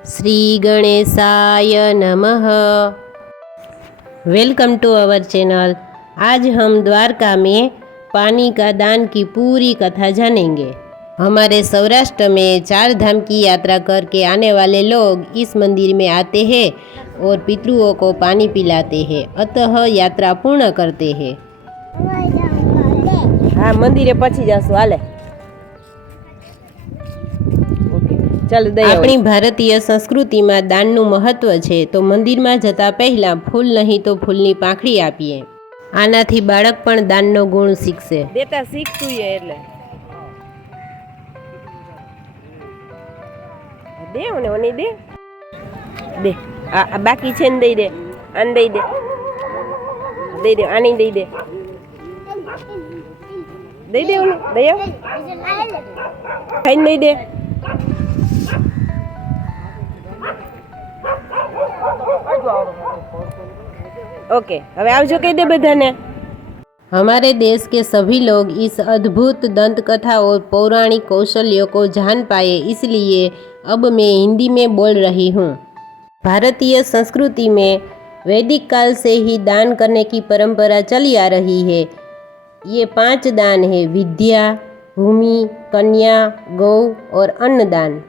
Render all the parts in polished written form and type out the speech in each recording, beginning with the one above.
श्री गणेशाय नमः। Welcome to our channel. आज हम द्वारका में पानी का दान की पूरी कथा जानेंगे। हमारे सौराष्ट्र में 4 धाम की यात्रा करके आने वाले लोग इस मंदिर में आते हैं और पितृओं को पानी पिलाते हैं, अतः यात्रा पूर्ण करते हैं। हाँ, मंदिरे पछी जासु हाले। अपनी भारतीय संस्कृति में दानનું મહત્વ છે, તો મંદિરમાં જતા પહેલા ફૂલ નહીં તો ફૂલની પાંખડી આપીએ। આનાથી બાળક પણ દાનનો ગુણ શીખશે। દેતા શીખતું એ એટલે દે ઓને દે દે આ બાકી છે ને દઈ દે, આને દઈ દે, દઈ દે, આની દઈ દે, દઈ દે ઓને દઈ આવ, ખાઈને દઈ દે। ओके, હવે આવજો કહી દે બધાને। हमारे देश के सभी लोग इस अद्भुत दंत कथा और पौराणिक कौशल्यों को जान पाए, इसलिए अब मैं हिंदी में बोल रही हूँ। भारतीय संस्कृति में वैदिक काल से ही दान करने की परंपरा चली आ रही है। ये 5 दान है: विद्या, भूमि, कन्या, गौ और अन्नदान।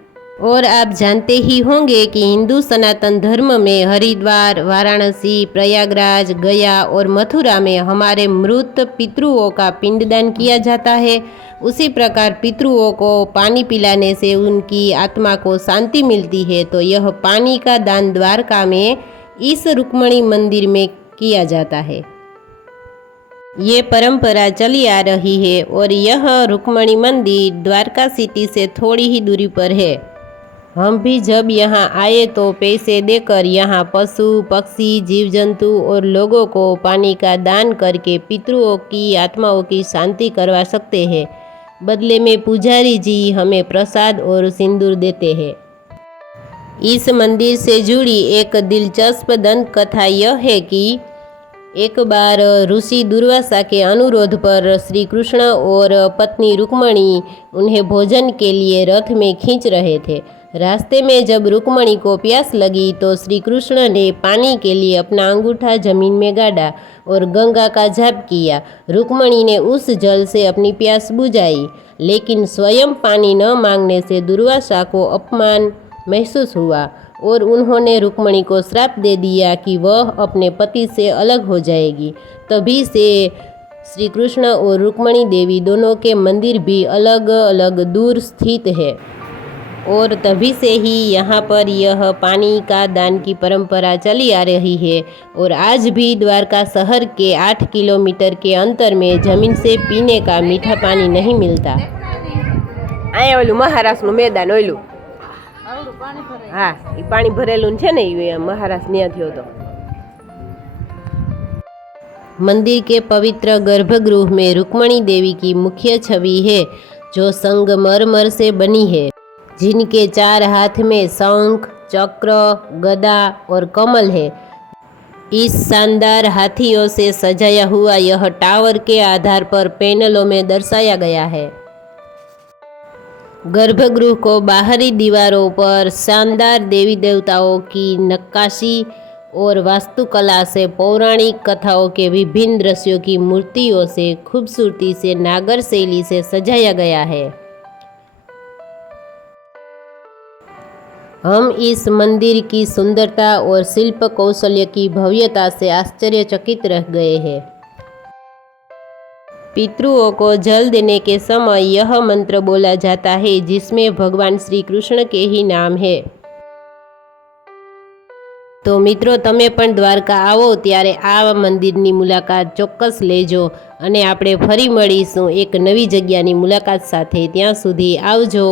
और आप जानते ही होंगे कि हिंदू सनातन धर्म में हरिद्वार, वाराणसी, प्रयागराज, गया और मथुरा में हमारे मृत पितृओं का पिंडदान किया जाता है। उसी प्रकार पितृओं को पानी पिलाने से उनकी आत्मा को शांति मिलती है। तो यह पानी का दान द्वारका में इस रुक्मणी मंदिर में किया जाता है। ये परंपरा चली आ रही है और यह रुक्मणी मंदिर द्वारका सिटी से थोड़ी ही दूरी पर है। हम भी जब यहाँ आए तो पैसे देकर यहाँ पशु, पक्षी, जीव जंतु और लोगों को पानी का दान करके पितृओं की आत्माओं की शांति करवा सकते हैं। बदले में पुजारी जी हमें प्रसाद और सिंदूर देते हैं। इस मंदिर से जुड़ी एक दिलचस्प दंत कथा यह है कि एक बार ऋषि दुर्वासा के अनुरोध पर श्री कृष्ण और पत्नी रुक्मणी उन्हें भोजन के लिए रथ में खींच रहे थे। रास्ते में जब रुक्मणी को प्यास लगी तो श्री कृष्ण ने पानी के लिए अपना अंगूठा जमीन में गाड़ा और गंगा का जाप किया। रुक्मणी ने उस जल से अपनी प्यास बुझाई, लेकिन स्वयं पानी न मांगने से दुर्वासा को अपमान महसूस हुआ और उन्होंने रुक्मणी को श्राप दे दिया कि वह अपने पति से अलग हो जाएगी। तभी से श्री कृष्ण और रुक्मणी देवी दोनों के मंदिर भी अलग अलग दूर स्थित है और तभी से ही यहाँ पर यह पानी का दान की परंपरा चली आ रही है। और आज भी द्वारका शहर के 8 किलोमीटर के अंतर में जमीन से पीने का मीठा पानी नहीं मिलता। आया ओલું મહારાષ્ટ્રનું મેદાન ઓલું, હા એ પાણી ભરેલું છે ને, એ મહારાષ્ટ્ર ન્યા થયો તો। मंदिर के पवित्र गर्भगृह में रुक्मणी देवी की मुख्य छवि है, जो संगमरमर से बनी है, जिनके 4 हाथ में शंख, चक्र, गदा और कमल है। इस शानदार हाथियों से सजाया हुआ यह टावर के आधार पर पैनलों में दर्शाया गया है। गर्भगृह को बाहरी दीवारों पर शानदार देवी देवताओं की नक्काशी और वास्तुकला से पौराणिक कथाओं के विभिन्न दृश्यों की मूर्तियों से खूबसूरती से नागर शैली से सजाया गया है। हम इस मंदिर की सुंदरता और शिल्प कौशल्य की भव्यता से आश्चर्यचकित रह गए हैं। पितृओं को जल देने के समय यह मंत्र बोला जाता है, जिसमें भगवान श्री कृष्ण के ही नाम है। तो मित्रों, तमे पण द्वारका आवो त्यारे आ मंदिरनी मुलाकात चोक्कस लेजो અને આપણે ફરી મળીશું એક નવી જગ્યાની મુલાકાત સાથે। ત્યાં સુધી આવજો।